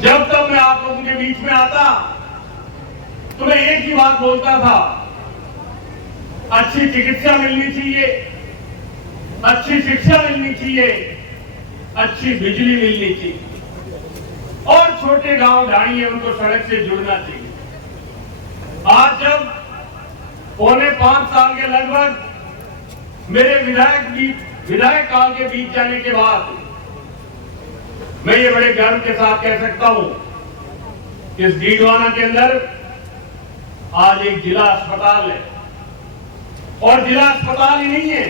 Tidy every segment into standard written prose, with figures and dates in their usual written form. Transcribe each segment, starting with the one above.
जब तब मैं आप लोगों के बीच में आता तो मैं एक ही बात बोलता था, अच्छी चिकित्सा मिलनी चाहिए, अच्छी शिक्षा मिलनी चाहिए, अच्छी बिजली मिलनी चाहिए और छोटे गांव ढाई है उनको सड़क से जुड़ना चाहिए। आज जब पौने 5 साल के लगभग मेरे विधायक काल के बीत जाने के बाद मैं ये बड़े गर्व के साथ कह सकता हूं कि इस डीडवाना के अंदर आज एक जिला अस्पताल है और जिला अस्पताल ही नहीं है,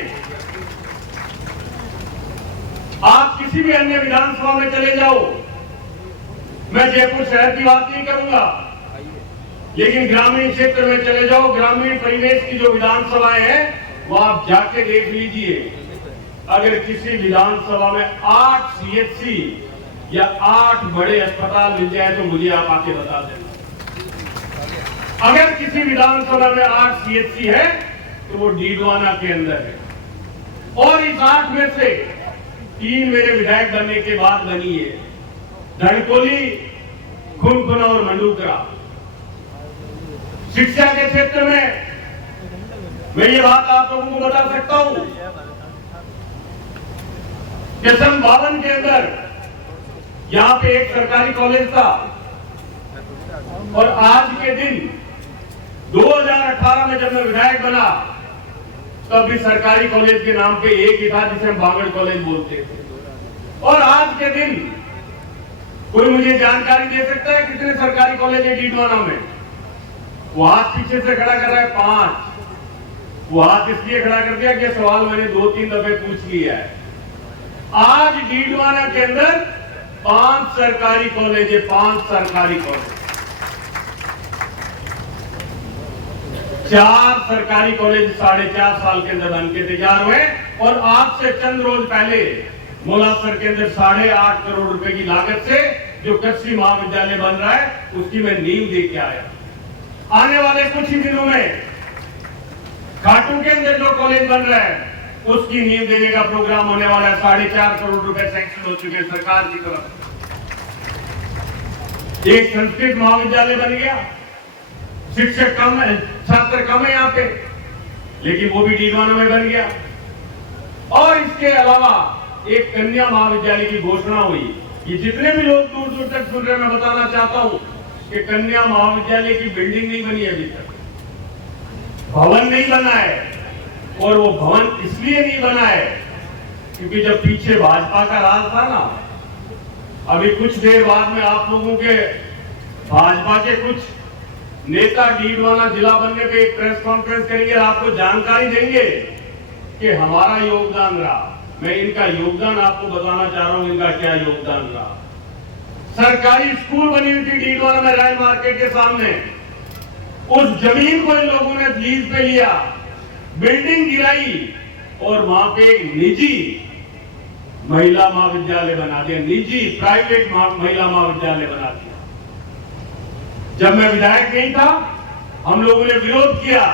आप किसी भी अन्य विधानसभा में चले जाओ, मैं जयपुर शहर की बात नहीं करूंगा, लेकिन ग्रामीण क्षेत्र में चले जाओ, ग्रामीण परिवेश की जो विधानसभाएं हैं वो आप जाके देख लीजिए। अगर किसी विधानसभा में 8 सीएचसी या 8 बड़े अस्पताल मिल जाए तो मुझे आप आके बता देना। अगर किसी विधानसभा में 8 सीएचसी है तो वो डीडवाना के अंदर है और इस 8 में से 3 मेरे विधायक बनने के बाद बनी है, धनकोली, खुनखुना और मंडूकरा। शिक्षा के क्षेत्र में मैं ये बात आप लोगों को बता सकता हूं कि सन 52 के अंदर यहां पे एक सरकारी कॉलेज था और आज के दिन 2018 में जब मैं विधायक बना तब भी सरकारी कॉलेज के नाम पे एक ही था जिसे हम बांगड़ कॉलेज बोलते थे। और आज के दिन कोई मुझे जानकारी दे सकता है कितने सरकारी कॉलेज है डीडवाना में? वो हाथ पीछे से खड़ा कर रहा है 5। वो हाथ इसलिए खड़ा कर दिया कि सवाल मैंने 2-3 दफे पूछ लिया है। आज डीडवाना के अंदर 5 सरकारी कॉलेज है, 5 सरकारी कॉलेज, 4 सरकारी कॉलेज 4.5 साल के अंदर बन के तैयार हुए और आज से चंद रोज पहले मोलासर के अंदर 8.5 करोड़ रुपए की लागत से जो कृषि महाविद्यालय बन रहा है उसकी मैं नींव दे के आया। आने वाले कुछ ही दिनों में खाटू के अंदर जो कॉलेज बन रहा है उसकी नींव देने का प्रोग्राम होने वाला है। 4.5 करोड़ रुपए सैंक्शन हो चुके हैं सरकार की तरफ। एक संस्कृत महाविद्यालय बन गया, शिक्षक कम है, छात्र कम है यहाँ पे, लेकिन वो भी डीडवाना में बन गया। और इसके अलावा एक कन्या महाविद्यालय की घोषणा हुई। ये जितने भी लोग दूर दूर तक सुन रहे हैं, मैं बताना चाहता हूं कि कन्या महाविद्यालय की बिल्डिंग नहीं बनी अभी तक, भवन नहीं बना है। और वो भवन इसलिए नहीं बना है क्योंकि जब पीछे भाजपा का राज था ना, अभी कुछ देर बाद में आप लोगों के भाजपा के कुछ नेता डीडवाना जिला बनने पे एक प्रेस कॉन्फ्रेंस करेंगे, आपको जानकारी देंगे कि हमारा योगदान रहा। मैं इनका योगदान आपको बताना चाह रहा हूं, इनका क्या योगदान रहा। सरकारी स्कूल बनी हुई थी डीडवाना में राय मार्केट के सामने, उस जमीन को इन लोगों ने लीज पे लिया, बिल्डिंग गिराई और वहां पे एक निजी महिला महाविद्यालय बना दिया, निजी प्राइवेट महिला महाविद्यालय बना दिया। जब मैं विधायक नहीं था हम लोगों ने विरोध किया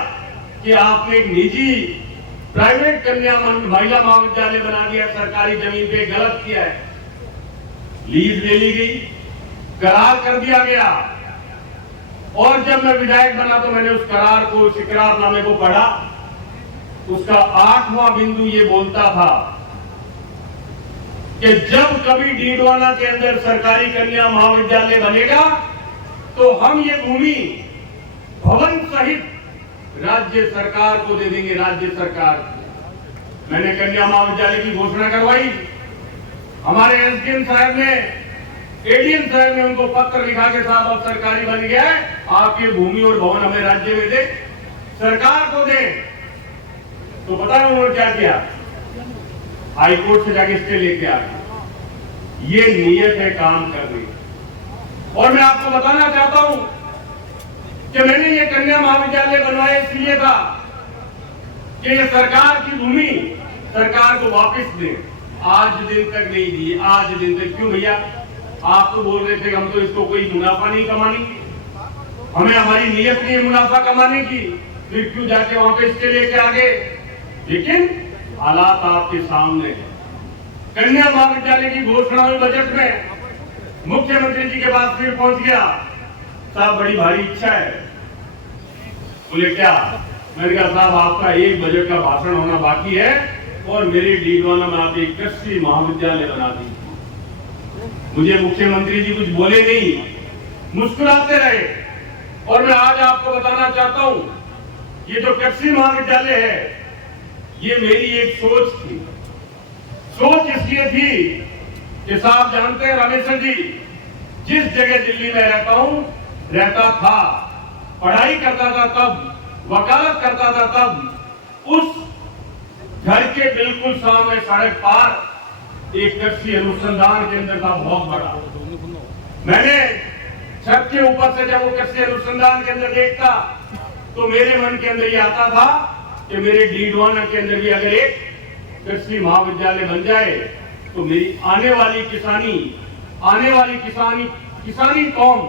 कि आपने एक निजी प्राइवेट कन्या महिला महाविद्यालय बना दिया, सरकारी जमीन पे गलत किया है। लीज ले ली गई, करार कर दिया गया और जब मैं विधायक बना तो मैंने उस करार को, उस इकरारनामे को पढ़ा। उसका 8वां बिंदु ये बोलता था कि जब कभी डीडवाना के अंदर सरकारी कन्या महाविद्यालय बनेगा तो हम ये भूमि भवन सहित राज्य सरकार को दे देंगे, राज्य सरकार। मैंने कन्या महाविद्यालय की घोषणा करवाई। हमारे एसडीएम साहब ने, एडीएम साहब ने उनको पत्र लिखा के साहब अब सरकारी बन गया है, आप ये भूमि और भवन हमें राज्य में दे, सरकार को दे। तो पता है उन्होंने क्या किया? हाईकोर्ट से जाके स्टे लेके आ गए। ये नियत है काम करने। और मैं आपको बताना चाहता हूं कि मैंने ये कन्या महाविद्यालय बनवाया इसलिए था कि ये सरकार की भूमि सरकार को वापस दे। आज दिन तक नहीं दी, आज दिन तक। क्यों भैया? आप तो बोल रहे थे हम तो इसको कोई मुनाफा नहीं कमाने, हमें हमारी नियत नहीं है मुनाफा कमाने की, फिर क्यों जाके वहां पे इसके लेके आ गए? लेकिन हालात आपके सामने है। कन्या महाविद्यालय की घोषणा हुई बजट में, मुख्य मुख्यमंत्री जी के पास फिर पहुंच गया, साहब बड़ी भारी इच्छा है। बोले क्या? मैंने कहा साहब आपका एक बजट का भाषण होना बाकी है और मेरे डीडवाना में आप एक कृषि महाविद्यालय बना दीजिए। मुझे मुख्यमंत्री जी कुछ बोले नहीं, मुस्कुराते रहे। और मैं आज आपको बताना चाहता हूं, ये जो कृषि महाविद्यालय है, ये मेरी एक सोच थी। सोच इसलिए थी कि साहब जानते हैं रामेश्वर जी, जिस जगह दिल्ली में रहता था, पढ़ाई करता था तब, वकालत करता था तब, उस घर के बिल्कुल सामने सड़क पार एक कृषि अनुसंधान केंद्र था, बहुत बड़ा। मैंने छत के ऊपर से जब वो कृषि अनुसंधान केंद्र देखता तो मेरे मन के अंदर ये आता था कि मेरे डीडवाना के अंदर भी अगर एक कृषि महाविद्यालय बन जाए तो मेरी आने वाली किसानी कौम,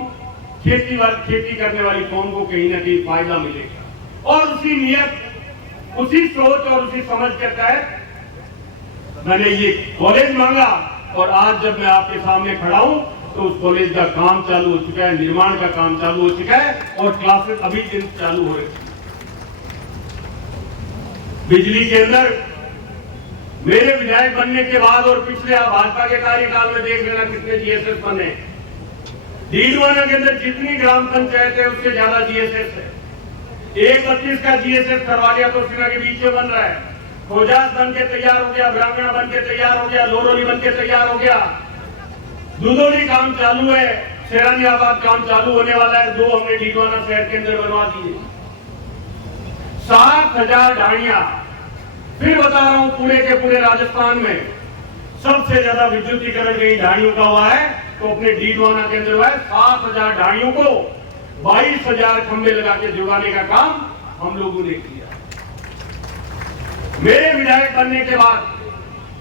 खेती करने वाली कौम को कहीं ना कहीं फायदा मिलेगा। और उसी नियत, उसी सोच और उसी समझ के तहत मैंने ये कॉलेज मांगा। और आज जब मैं आपके सामने खड़ा हूं तो उस कॉलेज का काम चालू हो चुका है, निर्माण का काम चालू हो चुका है और क्लासेस अभी दिन चालू हो रही है। बिजली के अंदर मेरे विधायक बनने के बाद और पिछले भाजपा के कार्यकाल में देख लेना कितने जीएसएस बने। डीडवाना के अंदर जितनी ग्राम पंचायत है उससे ज्यादा जीएसएस है। 132 का जीएसएस करवा दिया तो सिरा के बीच में बन रहा है। खोजास बन के तैयार हो गया, ब्राह्मण बन के तैयार हो गया, लोरोली बन के तैयार हो गया, दुदोली काम चालू है, शेरानियाबाद काम चालू होने वाला है। 2 हमने डीडवाना शहर के अंदर बनवा दिए। 7,000 ढाणियां। फिर बता रहा हूं, पूरे के पूरे राजस्थान में सबसे ज्यादा विद्युतीकरण कई ढाणियों का हुआ है तो अपने डीडवाना के अंदर हुआ है। 7,000 ढाणियों को 22,000 खंभे लगा के जुड़वाने का काम हम लोगों ने किया। मेरे विधायक बनने के बाद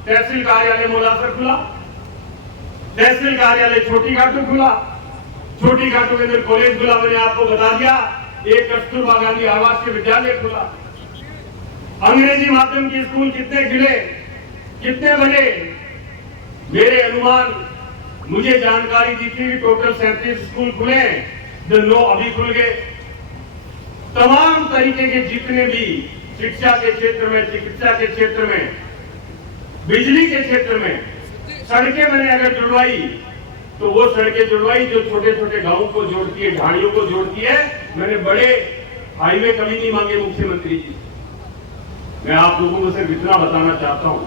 तहसील कार्यालय मोलासर खुला, तहसील कार्यालय छोटी घाटू खुला, छोटी घाटू के अंदर कॉलेज खुला। मैंने आपको बता दिया, एक कस्तूरबा गांधी आवासीय विद्यालय खुला। अंग्रेजी माध्यम के स्कूल कितने खुले, कितने बने? मेरे अनुमान, मुझे जानकारी दी थी टोटल 37 स्कूल खुले, जो 9 अभी खुल गए। तमाम तरीके के जितने भी शिक्षा के क्षेत्र में, चिकित्सा के क्षेत्र में, बिजली के क्षेत्र में सड़कें मैंने अगर जुड़वाई तो वो सड़कें जुड़वाई जो छोटे छोटे गांवों को जोड़ती है, ढाणियों को जोड़ती है। मैंने बड़े हाईवे कभी नहीं मांगे मुख्यमंत्री जी। मैं आप लोगों को सिर्फ इतना बताना चाहता हूं